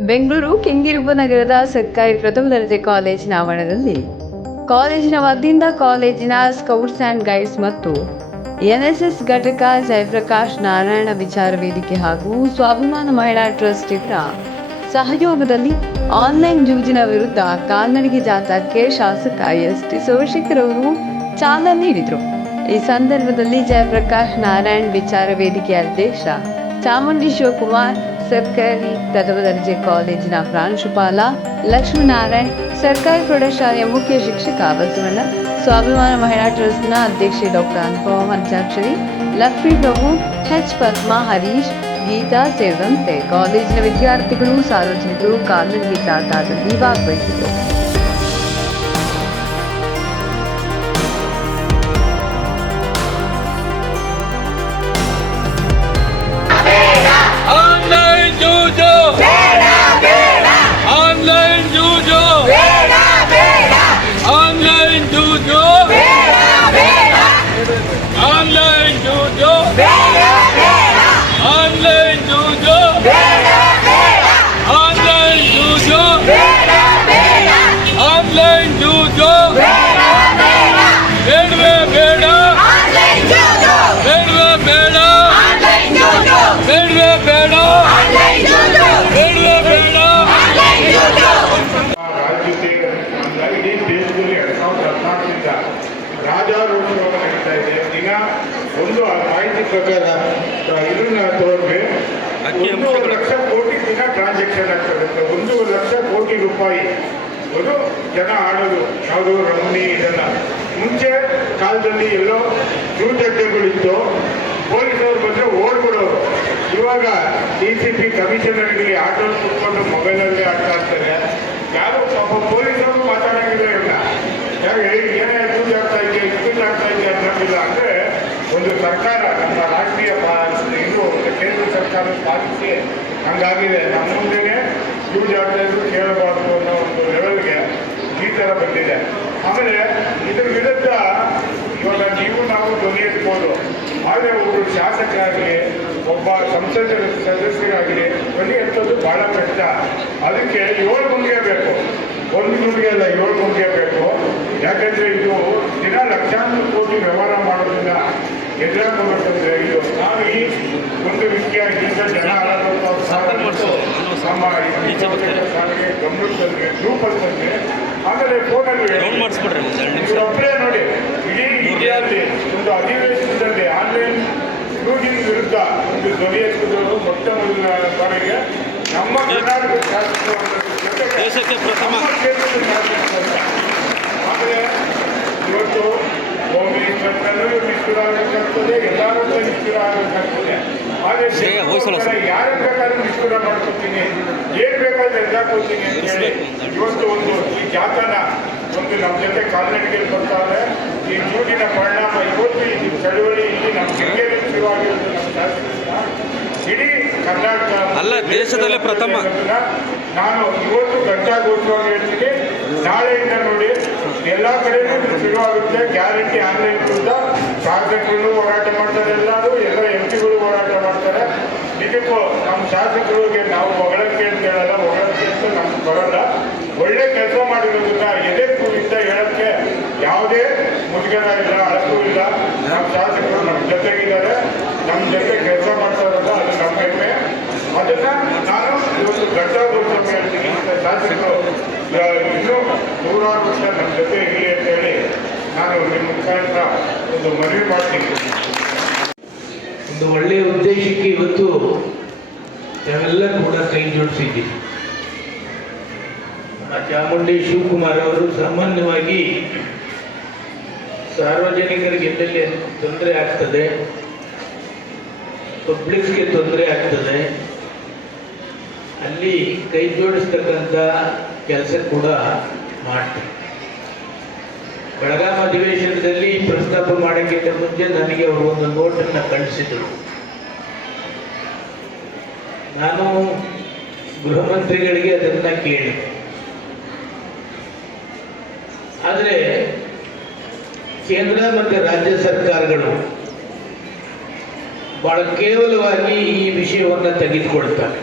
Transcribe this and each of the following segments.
ಬೆಂಗಳೂರು ಕೆಂಗಿರುಬ ನಗರದ ಸರ್ಕಾರಿ ಪ್ರಥಮ ದರ್ಜೆ ಕಾಲೇಜಿನ ಆವರಣದಲ್ಲಿ ಕಾಲೇಜಿನ ವತಿಯಿಂದ ಕಾಲೇಜಿನ ಸ್ಕೌಟ್ಸ್ ಆ್ಯಂಡ್ ಗೈಡ್ಸ್ ಮತ್ತು ಎನ್ಎಸ್ಎಸ್ ಘಟಕ ಜಯಪ್ರಕಾಶ್ ನಾರಾಯಣ ವಿಚಾರ ವೇದಿಕೆ ಹಾಗೂ ಸ್ವಾಭಿಮಾನ ಮಹಿಳಾ ಟ್ರಸ್ಟ್ ಇವರ ಸಹಯೋಗದಲ್ಲಿ ಆನ್ಲೈನ್ ಜೂಜಿನ ವಿರುದ್ಧ ಕಾಲ್ನಡಿಗೆ ಜಾಥಾಕ್ಕೆ ಶಾಸಕ ಎಸ್ ಟಿ ಸೋಮಶೇಖರ್ ಅವರು ಚಾಲನೆ ನೀಡಿದರು. ಈ ಸಂದರ್ಭದಲ್ಲಿ ಜಯಪ್ರಕಾಶ್ ನಾರಾಯಣ್ ವಿಚಾರ ವೇದಿಕೆ ಅಧ್ಯಕ್ಷ ಚಾಮುಂಡಿ ಶಿವಕುಮಾರ್ ಸರ್ಕಾರಿ ಪ್ರಥಮ ದರ್ಜೆ ಕಾಲೇಜಿನ ಪ್ರಾಂಶುಪಾಲ ಲಕ್ಷ್ಮೀನಾರಾಯಣ್, ಸರ್ಕಾರಿ ಪ್ರೌಢಶಾಲೆಯ ಮುಖ್ಯ ಶಿಕ್ಷಕ ಬಸವಣ್ಣ, ಸ್ವಾಭಿಮಾನ ಮಹಿಳಾ ಟ್ರಸ್ಟ್ನ ಅಧ್ಯಕ್ಷೆ ಡಾಕ್ಟರ್ ಅನುಪಮ ಪಂಚಾಕ್ಷರಿ ಲಕ್ಷ್ಮೀ ಪ್ರಭು, ಎಚ್ ಪದ್ಮಾ ಹರೀಶ್, ಗೀತಾ ಸೇರಿದಂತೆ ಕಾಲೇಜಿನ ವಿದ್ಯಾರ್ಥಿಗಳು, ಸಾರ್ವಜನಿಕರು ಕಾನೂನಿಗೆ ಜಾಥಾದಲ್ಲಿ ಭಾಗವಹಿಸಿದರು ತಗೊಂಡ್ರೆ ಒಂದೂವರೆ ಲಕ್ಷ ಕೋಟಿ ದಿನ ಟ್ರಾನ್ಸಾಕ್ಷನ್ ಆಗ್ತದೆ. ಒಂದೂವರೆ ಲಕ್ಷ ಕೋಟಿ ರೂಪಾಯಿ. ಅದು ಜನ ಆಡೋದು. ಯಾವುದು ರಮಣಿ ಇದೆಲ್ಲ. ಮುಂಚೆ ಕಾಲದಲ್ಲಿ ಎಲ್ಲೋ ಜೂಜಡ್ಡೆಗಳಿತ್ತು ಪೊಲೀಸರು ಬಂದ್ರೆ ಓಡ್ಬಿಡೋರು. ಇವಾಗ ಡಿ ಸಿ ಪಿ ಕಮಿಷನರ್ಗಳಿಗೆ ಆಟೋ ಕುತ್ಕೊಂಡು ಮೊಬೈಲಲ್ಲಿ ಆಡ್ತಾ ಇರ್ತಾರೆ ಯಾರು ಪಾಪ ಪೊಲೀಸರು ಮಾತಾಡಂಗಿಲ್ಲ ಇಲ್ಲ ಯಾರು ಹೇಳಿ ಏನೇ ಯೂಸ್ ಆಗ್ತಾ ಇದೆ ಯೂಸ್ ಆಗ್ತಾ ಇದೆ ಅನ್ನೋದಿಲ್ಲ ಅಂದ್ರೆ ಒಂದು ಸರ್ಕಾರ ನಮ್ಮ ರಾಷ್ಟ್ರೀಯ ಪಾ- ಇದು ಕೇಂದ್ರ ಸರ್ಕಾರದ ಪಾಲಿಸಿ ಹಂಗಾಗಿದೆ ನಮ್ಮ ಮುಂದೆ ಯೂಸ್ ಆಗ್ತಾ ಇದ್ರು, ಕೇಳಬಾರ್ದು ಅನ್ನೋ ಒಂದು ಲೆವೆಲ್ಗೆ ಈ ಥರ ಬಂದಿದೆ. ಆಮೇಲೆ ಇದ್ರ ವಿರುದ್ಧ ಇವಾಗ ನೀವು ನಾವು ಧ್ವನಿ ಎತ್ಬೋದು ಆದರೆ ಒಬ್ಬರು ಶಾಸಕರಾಗಲಿ ಒಬ್ಬ ಸಂಸದ ಸದಸ್ಯರಾಗಲಿ ಧ್ವನಿ ಎತ್ತೋದು ಬಹಳ ಕಷ್ಟ. ಅದಕ್ಕೆ ಏಳು ಗುಂಡಿಗೆ ಬೇಕು. ಒಂದು ಗುಂಡಿಗೆ ಅಲ್ಲ, ಏಳು ಗುಂಡಿಗೆ ಬೇಕು. ಯಾಕಂದರೆ ಇದು ದಿನ ಲಕ್ಷಾಂತರ ಕೋಟಿ ವ್ಯವಹಾರ ಮಾಡೋದ್ರಿಂದ ಎದುರಾಗಬೇಕಂದ್ರೆ ಇದು ನಾನು ಈ ಒಂದು ವಿಷಯ ಈಗ ತಂದ್ರೆ ಆಮೇಲೆ ಫೋನಲ್ಲಿ ಡೌನ್ ಮಾಡಿಸ್ಬಿಡ್ರಿ ಒಂದು ಎರಡು ನಿಮಿಷ. ಒಬ್ಬರೇ ನೋಡಿ ಇಡೀ ಇಂಡಿಯಾದಲ್ಲಿ ಒಂದು ಅಧಿವೇಶನದಲ್ಲಿ ಆನ್ಲೈನ್ ರೂಢಿನ ವಿರುದ್ಧ ಒಂದು ಧ್ವನಿ ಎತ್ತುವುದು ಮೊಟ್ಟ ಮೊದಲ ಬಾರಿಗೆ ನಮ್ಮ ಕರ್ನಾಟಕ ದೇಶಕ್ಕೆ ಪ್ರಥಮ. ಆಮೇಲೆ ಇವತ್ತು ಒಮ್ಮೆ ಕನ್ನಡ ನಿಷ್ಠುರ ಆಗಬೇಕಾಗ್ತದೆ ಎಲ್ಲರೂ ನಿಷ್ಠುರ ಆಗಬೇಕಾಗ್ತದೆ. ಯಾರು ಬೇಕಾದ್ರೂ ನಿಷ್ಠುರ ಮಾಡ್ಕೊತೀನಿ ಏನ್ ಬೇಕಾದ್ರೆ ಎದ್ದಾಕೋತೀನಿ ಅಂತ ಹೇಳಿ ಇವತ್ತು ಒಂದು ಈ ಜಾತನ ಒಂದು ನಮ್ಮ ಜೊತೆ ಕಾಲ್ನಡಿಗೆಯಲ್ಲಿ ಬರ್ತಾರೆ ಈ ಜೂಡಿನ ಪರಿಣಾಮ ಇವತ್ತು ಈ ಚಳುವಳಿ ಇಲ್ಲಿ ನಮ್ಮ ಜಿಲ್ಲೆಯಲ್ಲಿ ಶುರುವಾಗಿರೋದು ನಮ್ಮ ಶಾಸಕರಿಂದ. ಇಡೀ ಕರ್ನಾಟಕ ಅಲ್ಲ, ದೇಶದಲ್ಲೇ ಪ್ರಥಮ. ನಾನು ಇವತ್ತು ಗಂಟಾಘೋಷವಾಗಿ ಹೇಳ್ತೀನಿ. ನಾಳೆಯಿಂದ ನೋಡಿ ಎಲ್ಲಾ ಕಡೆಯೂ ಶುರುವಾಗುತ್ತೆ. ಗ್ಯಾರಂಟಿ ಆನ್ಲೈನ್ ಕೂಡ ಶಾಸಕರು ಹೋರಾಟ ಮಾಡ್ತಾರೆ ಎಲ್ಲರೂ ಎಲ್ಲ ಎಂ ಪಿಗಳು ಹೋರಾಟ ಮಾಡ್ತಾರೆ ಇದಕ್ಕೂ ನಮ್ಮ ಶಾಸಕರಿಗೆ ನಾವು ಹೊಗಳಕ್ಕೆ ಅಂತ ಹೇಳಲ್ಲ ಹೊಗಳಕ್ಕೆ ಅಂತ ನಮ್ಗೆ ಬರಲ್ಲ. ಒಳ್ಳೆ ಕೆಲಸ ಮಾಡಿರೋದ್ರಿಂದ ಎದೆ ಕೂಡಿಂದ ಹೇಳಕ್ಕೆ ಯಾವುದೇ ಮುಜುಗರ ಇಲ್ಲ, ಅಳಕು ಇಲ್ಲ. ನಮ್ಮ ಶಾಸಕರು ನಮ್ಮ ಜೊತೆಗಿದ್ದಾರೆ. ನಮ್ಮ ಜೊತೆ ಕೆಲಸ ಮಾಡ್ತಾ ಇರೋದು ಅದು ನಮ್ಮ ಹೆಮ್ಮೆ. ಅದನ್ನ ನಾನು ಇವತ್ತು ಗಂಟಾಘೋಷ ಹೇಳ್ತೀನಿ. ಅಂತ ಶಾಸಕರು ಇನ್ನೂ ನೂರಾರು ವರ್ಷ ನಮ್ಮ ಜೊತೆ ಇರಲಿ ಅಂತ ಹೇಳಿ ನಾನು ನಿಮ್ಮ ಮುಖಾಂತರ ಒಂದು ಮನವಿ ಮಾಡ್ತೀನಿ. ಒಂದು ಒಳ್ಳೆಯ ಉದ್ದೇಶಕ್ಕೆ ಇವತ್ತು ನಾವೆಲ್ಲ ಕೂಡ ಕೈ ಜೋಡಿಸಿದ್ದೀವಿ ಚಾಮುಂಡಿ ಶಿವಕುಮಾರ್ ಅವರು ಸಾಮಾನ್ಯವಾಗಿ ಸಾರ್ವಜನಿಕರಿಗೆ ಎಲ್ಲೆಲ್ಲಿ ತೊಂದರೆ ಆಗ್ತದೆ, ಪಬ್ಲಿಕ್ಸ್ಗೆ ತೊಂದರೆ ಆಗ್ತದೆ, ಅಲ್ಲಿ ಕೈ ಜೋಡಿಸ್ತಕ್ಕಂಥ ಕೆಲಸ ಕೂಡ ಮಾಡ್ತಾರೆ ಬೆಳಗಾಂ ಅಧಿವೇಶನದಲ್ಲಿ ಪ್ರಸ್ತಾಪ ಮಾಡೋಕ್ಕಿಂತ ಮುಂಚೆ ನನಗೆ ಅವರು ಒಂದು ನೋಟನ್ನು ಕಳಿಸಿದರು. ನಾನು ಗೃಹ ಮಂತ್ರಿಗಳಿಗೆ ಅದನ್ನ ಕೇಳಿ. ಆದರೆ ಕೇಂದ್ರ ಮತ್ತು ರಾಜ್ಯ ಸರ್ಕಾರಗಳು ಬಹಳ ಕೇವಲವಾಗಿ ಈ ವಿಷಯವನ್ನು ತೆಗೆದುಕೊಳ್ತಾರೆ.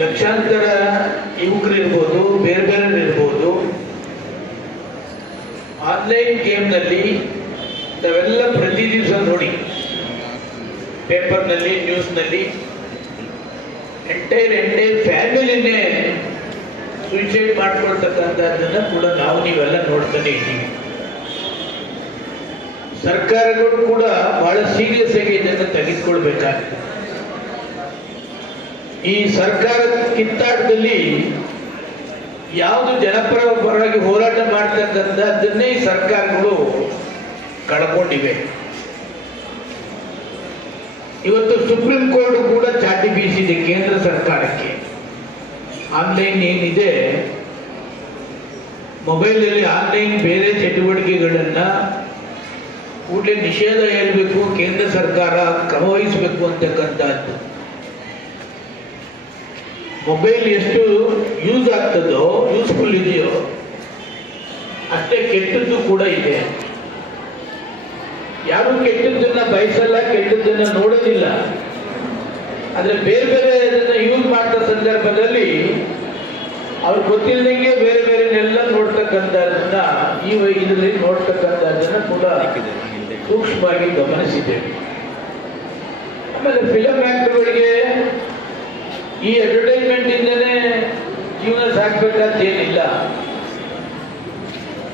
ಲಕ್ಷಾಂತರ ಯುವಕರಿರ್ಬೋದು ಬೇರೆ ಬೇರೆ ಇರ್ಬೋದು ಆನ್ಲೈನ್ ಗೇಮ್ನಲ್ಲಿ ನಾವೆಲ್ಲ ಪ್ರತಿ ದಿವಸ ನೋಡಿ. ಪೇಪರ್ನಲ್ಲಿ, ನ್ಯೂಸ್ನಲ್ಲಿ ಎಂಟೈರ್ ಎಂಟೈರ್ ಫ್ಯಾಮಿಲಿನೇ ಸೂಸೈಡ್ ಮಾಡ್ಕೊಳ್ತಕ್ಕಂಥದ್ದನ್ನು ಕೂಡ ನಾವು ನೀವೆಲ್ಲ ನೋಡ್ತಾನೆ ಇದ್ದೀವಿ. ಸರ್ಕಾರಗಳು ಕೂಡ ಬಹಳ ಸೀರಿಯಸ್ ಆಗಿ ಇದನ್ನು ತೆಗೆದುಕೊಳ್ಬೇಕಾಗಿದೆ ಈ ಸರ್ಕಾರದ ಕಿತ್ತಾಟದಲ್ಲಿ ಯಾವುದು ಜನಪರ ಪರವಾಗಿ ಹೋರಾಟ ಮಾಡ್ತಕ್ಕಂಥದ್ದನ್ನೇ ಸರ್ಕಾರಗಳು ಕಳ್ಕೊಂಡಿವೆ. ಇವತ್ತು ಸುಪ್ರೀಂ ಕೋರ್ಟ್ ಕೂಡ ಚಾಟಿ ಬೀಸಿದೆ ಕೇಂದ್ರ ಸರ್ಕಾರಕ್ಕೆ. ಆನ್ಲೈನ್ ಏನಿದೆ? ಮೊಬೈಲಲ್ಲಿ ಆನ್ಲೈನ್ ಬೇರೆ ಚಟುವಟಿಕೆಗಳನ್ನ ಕೂಡಲೇ ನಿಷೇಧ ಹೇಳಬೇಕು, ಕೇಂದ್ರ ಸರ್ಕಾರ ಕ್ರಮ ವಹಿಸಬೇಕು ಅಂತಕ್ಕಂಥದ್ದು. ಮೊಬೈಲ್ ಎಷ್ಟು ಯೂಸ್ ಆಗ್ತದೋ, ಯೂಸ್ಫುಲ್ ಇದೆಯೋ, ಅಷ್ಟೇ ಕೆಟ್ಟದ್ದು ಕೂಡ ಇದೆ. ಯಾರು ಕೆಟ್ಟದ್ದನ್ನ ಬಯಸಲ್ಲ, ಕೆಟ್ಟದ್ದನ್ನ ನೋಡೋದಿಲ್ಲ. ಆದ್ರೆ ಬೇರೆ ಬೇರೆ ಇದನ್ನ ಯೂಸ್ ಮಾಡ್ತಾ ಸಂದರ್ಭದಲ್ಲಿ ಅವ್ರು ಗೊತ್ತಿಲ್ಲದಂಗೆ ಬೇರೆ ಬೇರೆನೆಲ್ಲ ನೋಡ್ತಕ್ಕಂಥದ್ದನ್ನ ಈ ಇದರಲ್ಲಿ ನೋಡ್ತಕ್ಕಂಥದ್ದನ್ನ ಕೂಡ ಸೂಕ್ಷ್ಮವಾಗಿ ಗಮನಿಸಿದ್ದೇವೆ. ಆಮೇಲೆ ಫಿಲಂ ಆಕ್ಟರ್ಗಳಿಗೆ ಈ ಅಡ್ವರ್ಟೈಸ್ಮೆಂಟ್ ಇಂದನೇ ಜೀವನ ಸಾಕ್ಬೇಕಂತ ಏನಿಲ್ಲ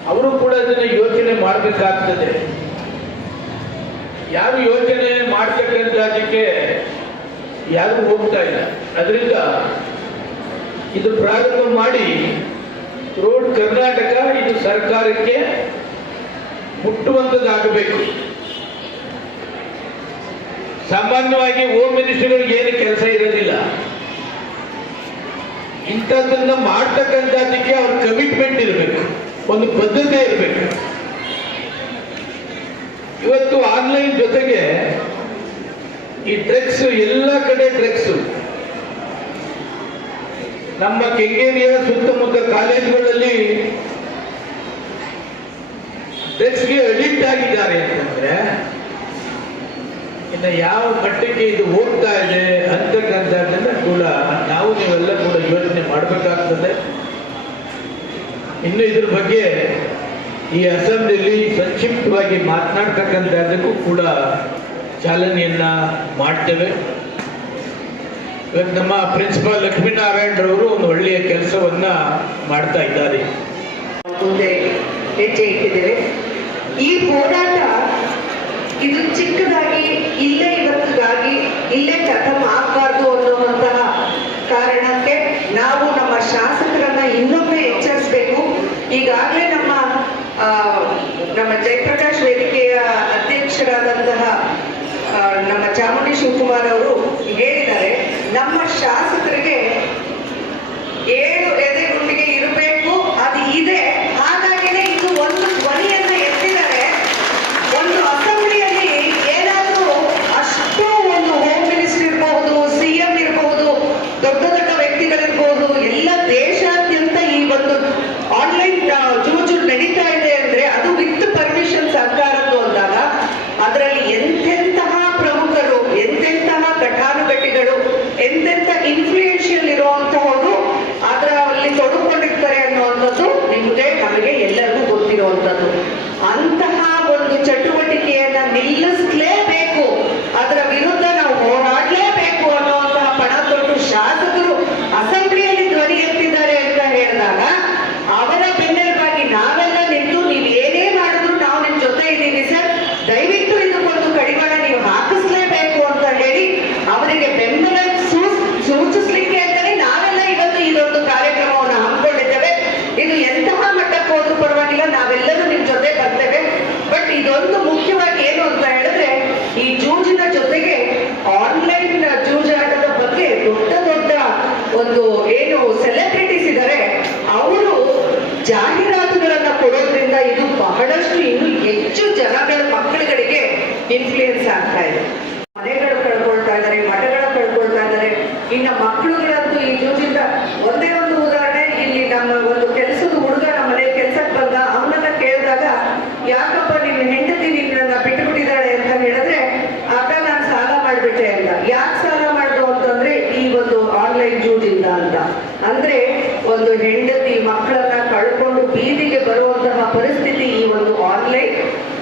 ಅವರು ಕೂಡ ಅದನ್ನ ಯೋಚನೆ ಮಾಡಬೇಕಾಗ್ತದೆ. ಯಾರು ಯೋಚನೆ ಮಾಡ್ತಕ್ಕಂಥ ರಾಜ್ಯಕ್ಕೆ ಯಾರು ಹೋಗ್ತಾ ಇಲ್ಲ. ಅದರಿಂದ ಇದು ಪ್ರಾರಂಭ ಮಾಡಿ ರೋಡ್ ಕರ್ನಾಟಕ ಇದು ಸರ್ಕಾರಕ್ಕೆ ಮುಟ್ಟುವಂಥದ್ದಾಗಬೇಕು ಸಾಮಾನ್ಯವಾಗಿ ಹೋಮ್ ಮಿನಿಸ್ಟರ್ ಏನು ಕೆಲಸ ಇರೋದಿಲ್ಲ. ಇಂಥದ್ದನ್ನ ಮಾಡ್ತಕ್ಕಂಥದ್ದಕ್ಕೆ ಅವ್ರ ಕಮಿಟ್ಮೆಂಟ್ ಇರಬೇಕು. ಒಂದು ಬದ್ಧತೆ ಇರಬೇಕು ಇವತ್ತು ಆನ್ಲೈನ್ ಜೊತೆಗೆ ಈ ಡ್ರಗ್ಸ್ ಎಲ್ಲ ಕಡೆ ಡ್ರಗ್ಸ್ ನಮ್ಮ ಕೆಂಗೇರಿಯ ಸುತ್ತಮುತ್ತ ಕಾಲೇಜುಗಳಲ್ಲಿ ಡ್ರಗ್ಸ್ಗೆ ಅಡಿಕ್ಟ್ ಆಗಿದ್ದಾರೆ ಅಂತಂದ್ರೆ, ಇನ್ನು ಯಾವ ಮಟ್ಟಕ್ಕೆ ಇದು ಹೋಗ್ತಾ ಇದೆ ಅಂತಕ್ಕಂಥದ್ದನ್ನ ಕೂಡ ನಾವು ನೀವೆಲ್ಲ ಕೂಡ ಯೋಚನೆ ಮಾಡಬೇಕಾಗ್ತದೆ. ಇನ್ನು ಇದ್ರ ಬಗ್ಗೆ ಈ ಅಸೆಂಬ್ಲಿಯಲ್ಲಿ ಸಂಕ್ಷಿಪ್ತವಾಗಿ ಮಾತನಾಡ್ತಕ್ಕಂಥದ್ದಕ್ಕೂ ಕೂಡ ಚಾಲನೆಯನ್ನ ಮಾಡ್ತೇವೆ. ಇವತ್ತು ನಮ್ಮ ಪ್ರಿನ್ಸಿಪಾಲ್ ಲಕ್ಷ್ಮೀನಾರಾಯಣರವರು ಒಂದು ಒಳ್ಳೆಯ ಕೆಲಸವನ್ನ ಮಾಡ್ತಾ ಇದ್ದಾರೆ. ಹೆಜ್ಜೆ ಈ ಹೋರಾಟ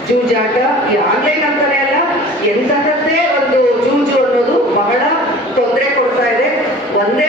ಜೂಜಾಟ ಈ ಆನ್ಲೈನ್ ಅಂತಾನೆ ಅಲ್ಲ ಎಂತಹದ್ದೇ ಒಂದು ಜೂಜು ಅನ್ನೋದು ಬಹಳ ತೊಂದರೆ ಕೊಡ್ತಾ ಇದೆ. ಒಂದೇ